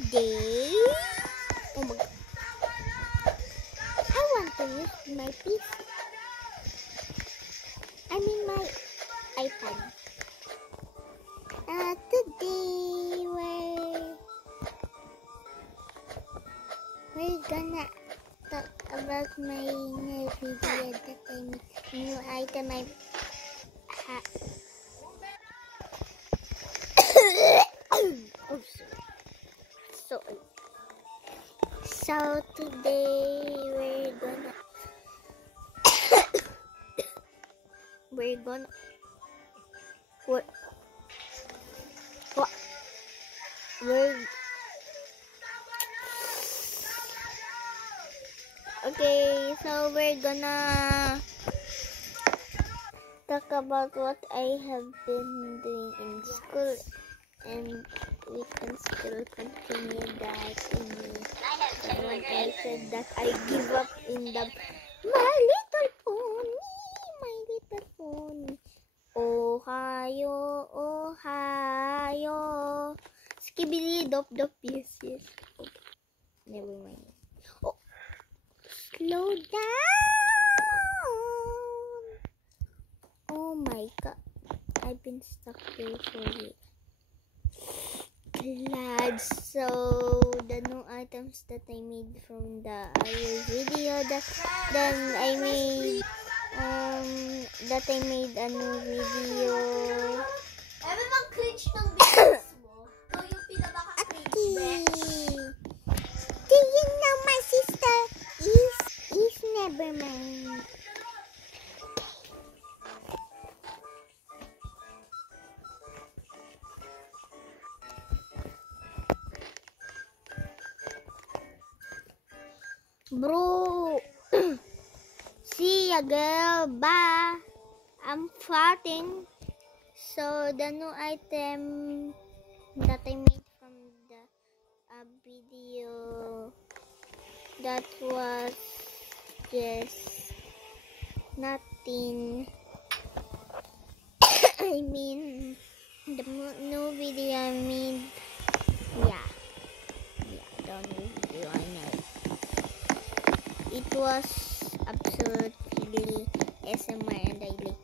today, oh my god, I want to use my PC. I mean my iPad. Today we're gonna talk about my new video that I made, new item I have. Oh, sorry. So today we're gonna what we're okay, so we're gonna talk about what I have been doing in school, and we can still continue that in when I said that I give up in the My Little Pony. Ohio, Ohio. Skibidi dop dop, yes. Okay. Never mind. Oh, slow down. Oh my god. I've been stuck there for it. Glad. So the new items that I made from the other video that I made a new video. Mag-cringe ng videos mo. Ito yung pinaka-cringe, bitch. Do you know my sister is never mind. Bro, see ya girl, bye. I'm farting. So the new item that I made from the video, that was just nothing. I mean the new video I made, yeah, the new video I made. It was absolutely SMR and I like